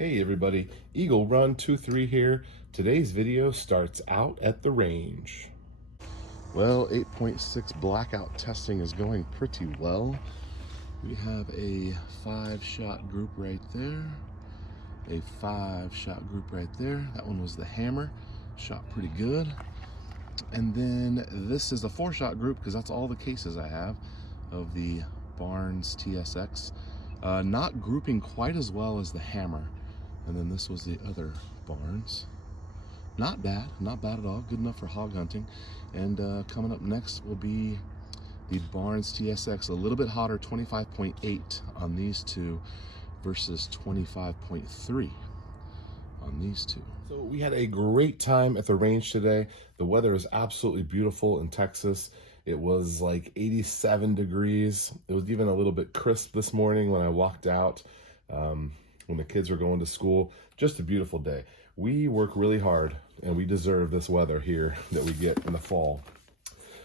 Hey everybody, Eagle Run 23 here. Today's video starts out at the range. Well, 8.6 Blackout testing is going pretty well. We have a 5-shot group right there, a 5-shot group right there. That one was the hammer, shot pretty good. And then this is the 4-shot group because that's all the cases I have of the Barnes TSX. Not grouping quite as well as the hammer. And then this was the other Barnes. Not bad at all. Good enough for hog hunting. And coming up next will be the Barnes TSX, a little bit hotter, 25.8 on these two versus 25.3 on these two. So we had a great time at the range today. The weather is absolutely beautiful in Texas. It was like 87 degrees. It was even a little bit crisp this morning when I walked out. When the kids were going to school. Just a beautiful day. We work really hard and we deserve this weather here that we get in the fall.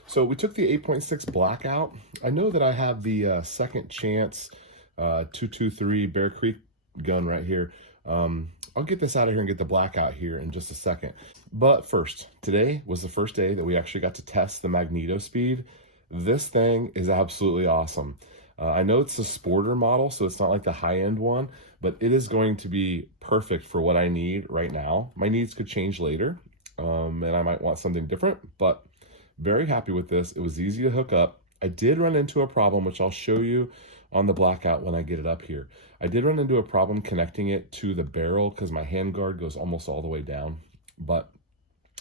So we took the 8.6 Blackout. I know that I have the Second Chance 223 Bear Creek gun right here. I'll get this out of here and get the Blackout here in just a second. But first, today was the first day that we actually got to test the MagnetoSpeed. This thing is absolutely awesome. I know it's a sporter model, so it's not like the high-end one, but it is going to be perfect for what I need right now. My needs could change later, and I might want something different, but very happy with this. It was easy to hook up. I did run into a problem, which I'll show you on the Blackout when I get it up here. I did run into a problem connecting it to the barrel because my handguard goes almost all the way down, but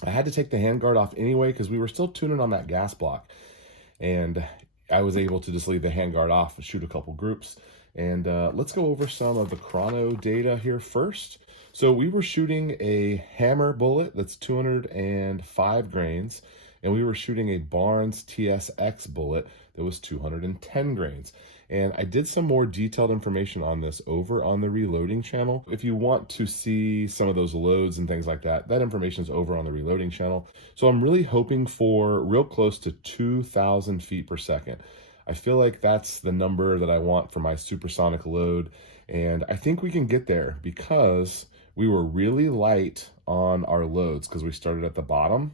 I had to take the handguard off anyway because we were still tuning on that gas block, and I was able to just leave the handguard off and shoot a couple groups. And let's go over some of the chrono data here first. So we were shooting a hammer bullet that's 205 grains, and we were shooting a Barnes TSX bullet that was 210 grains. And I did some more detailed information on this over on the reloading channel. If you want to see some of those loads and things like that, that information is over on the reloading channel. So I'm really hoping for real close to 2,000 feet per second. I feel like that's the number that I want for my supersonic load. And I think we can get there because we were really light on our loads because we started at the bottom.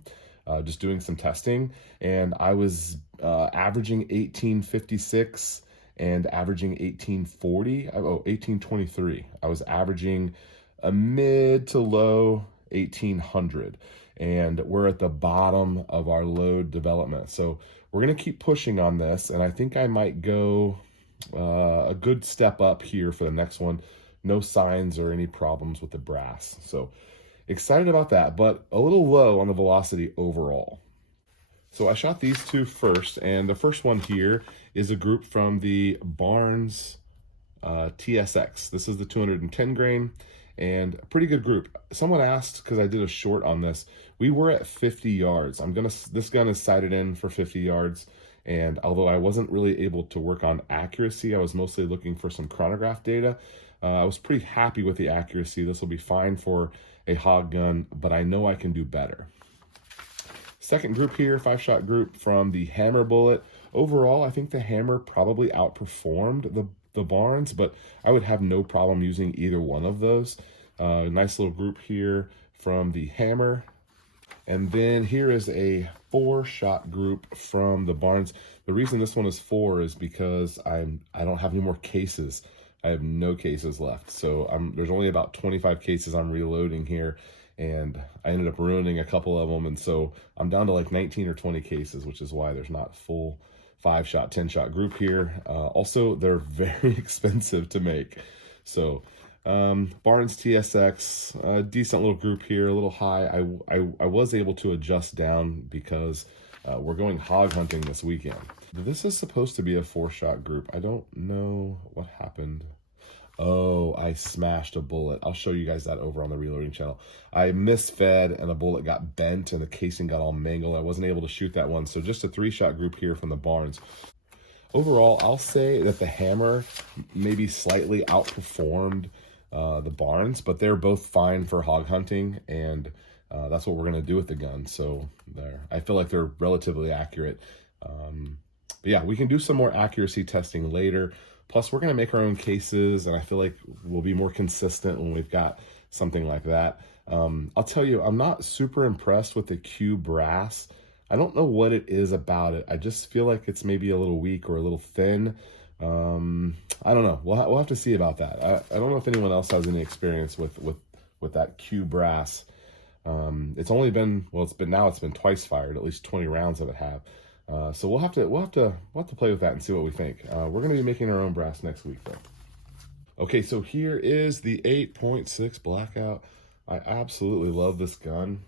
Just doing some testing, and I was averaging 1856 and averaging 1823. I was averaging a mid to low 1800, and we're at the bottom of our load development. So we're gonna keep pushing on this, and I think I might go a good step up here for the next one. No signs or any problems with the brass. So excited about that, but a little low on the velocity overall. So I shot these two first, and the first one here is a group from the Barnes TSX. This is the 210 grain, and a pretty good group. Someone asked, because I did a short on this, we were at 50 yards. This gun is sighted in for 50 yards, and although I wasn't really able to work on accuracy, I was mostly looking for some chronograph data. I was pretty happy with the accuracy. This will be fine for a hog gun, but I know I can do better. Second group here, 5-shot group from the hammer bullet. Overall, I think the hammer probably outperformed the Barnes, but I would have no problem using either one of those. Nice little group here from the hammer. And then here is a 4-shot group from the Barnes. The reason this one is 4 is because I don't have any more cases. I have no cases left. So there's only about 25 cases I'm reloading here, and I ended up ruining a couple of them. And so I'm down to like 19 or 20 cases, which is why there's not full 5-shot, 10-shot group here. Also, they're very expensive to make. So Barnes TSX, a decent little group here, a little high. I was able to adjust down because we're going hog hunting this weekend. This is supposed to be a 4-shot group. I don't know what happened. Oh, I smashed a bullet. I'll show you guys that over on the reloading channel. I misfed and a bullet got bent and the casing got all mangled. I wasn't able to shoot that one. So just a 3-shot group here from the Barnes. Overall, I'll say that the hammer maybe slightly outperformed the Barnes, but they're both fine for hog hunting, and that's what we're gonna do with the gun. So I feel like they're relatively accurate. But yeah, we can do some more accuracy testing later, Plus, we're going to make our own cases, and I feel like we'll be more consistent when we've got something like that. I'll tell you, I'm not super impressed with the Q brass. I don't know what it is about it. I just feel like it's maybe a little weak or a little thin. I don't know. We'll have to see about that. I don't know if anyone else has any experience with that Q brass. It's only been, well, it's been twice fired. At least 20 rounds of it have. So we'll have to play with that and see what we think. We're going to be making our own brass next week, though. Okay, so here is the 8.6 Blackout. I absolutely love this gun.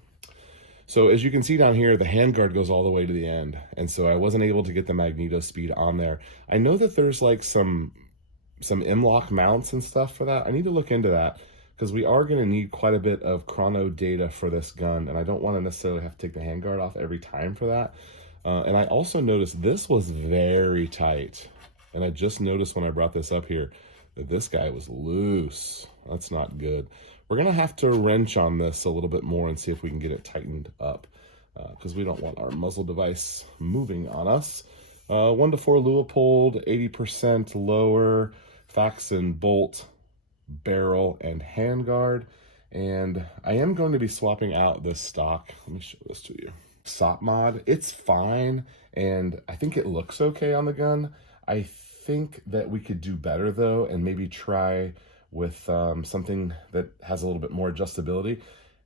So as you can see down here, the handguard goes all the way to the end. And so I wasn't able to get the MagnetoSpeed on there. I know that there's like some M-lock mounts and stuff for that. I need to look into that because we are going to need quite a bit of chrono data for this gun. And I don't want to necessarily have to take the handguard off every time for that. And I also noticed this was very tight. And I just noticed when I brought this up here that this guy was loose. That's not good. We're going to have to wrench on this a little bit more and see if we can get it tightened up because we don't want our muzzle device moving on us. 1 to 4 Leupold, 80% lower, faxen bolt, barrel, and handguard. And I am going to be swapping out this stock. Let me show this to you. SOP mod, it's fine, and I think it looks okay on the gun. I think that we could do better though, and maybe try with something that has a little bit more adjustability.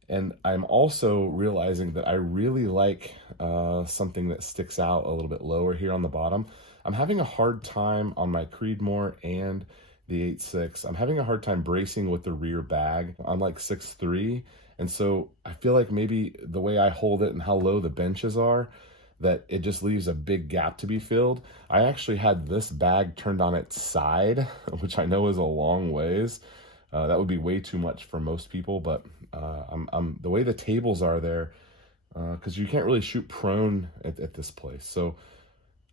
And I'm also realizing that I really like something that sticks out a little bit lower here on the bottom. I'm having a hard time on my Creedmoor and the 8.6. I'm having a hard time bracing with the rear bag. I'm like 6'3", and so I feel like maybe the way I hold it and how low the benches are, that it just leaves a big gap to be filled. I actually had this bag turned on its side, which I know is a long ways. That would be way too much for most people, but the way the tables are there, because you can't really shoot prone at this place. So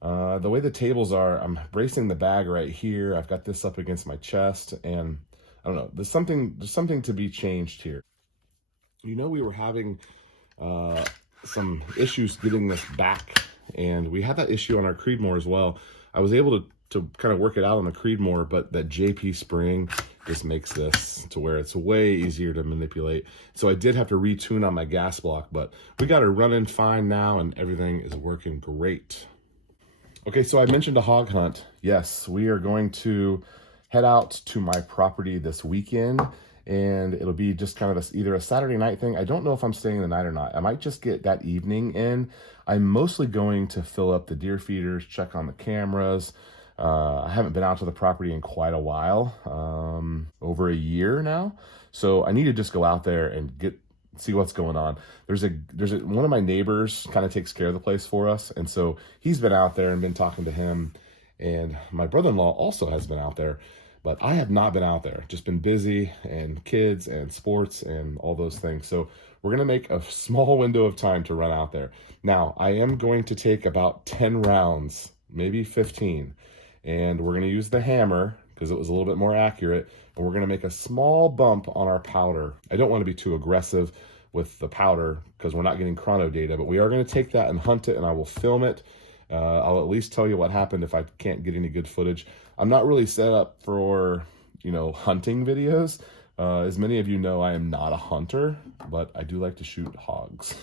the way the tables are, I'm bracing the bag right here. I've got this up against my chest, and I don't know, there's something to be changed here. You know, we were having some issues getting this back, and we had that issue on our Creedmoor as well. I was able to kind of work it out on the Creedmoor, but that JP spring just makes this to where it's way easier to manipulate. So I did have to retune on my gas block, but we got it running fine now, and everything is working great. Okay, so I mentioned a hog hunt. Yes, we are going to head out to my property this weekend, and it'll be just kind of either a Saturday night thing. I don't know if I'm staying the night or not. I might just get that evening in. I'm mostly going to fill up the deer feeders, check on the cameras. I haven't been out to the property in quite a while, over a year now. So I need to just go out there and see what's going on. One of my neighbors kind of takes care of the place for us. And so he's been out there and been talking to him. And my brother-in-law also has been out there, but I have not been out there. Just been busy and kids and sports and all those things. So we're going to make a small window of time to run out there. Now, I am going to take about 10 rounds, maybe 15. And we're going to use the hammer because it was a little bit more accurate. And we're going to make a small bump on our powder. I don't want to be too aggressive with the powder because we're not getting chrono data, but we are going to take that and hunt it, and I will film it. I'll at least tell you what happened if I can't get any good footage. I'm not really set up for, hunting videos. As many of you know, I am not a hunter, but I do like to shoot hogs.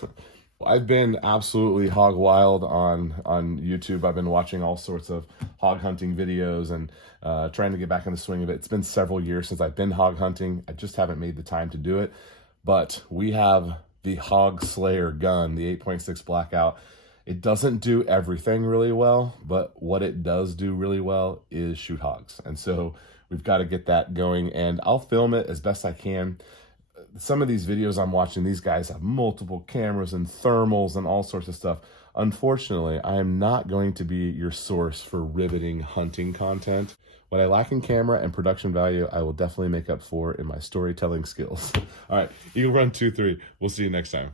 I've been absolutely hog wild on YouTube. I've been watching all sorts of hog hunting videos and trying to get back in the swing of it. It's been several years since I've been hog hunting. I just haven't made the time to do it. But we have the Hog Slayer gun, the 8.6 Blackout. It doesn't do everything really well, but what it does do really well is shoot hogs. And so we've got to get that going, and I'll film it as best I can. Some of these videos I'm watching, these guys have multiple cameras and thermals and all sorts of stuff. Unfortunately, I am not going to be your source for riveting hunting content. What I lack in camera and production value, I will definitely make up for in my storytelling skills. All right, Eagle Run 2-3. We'll see you next time.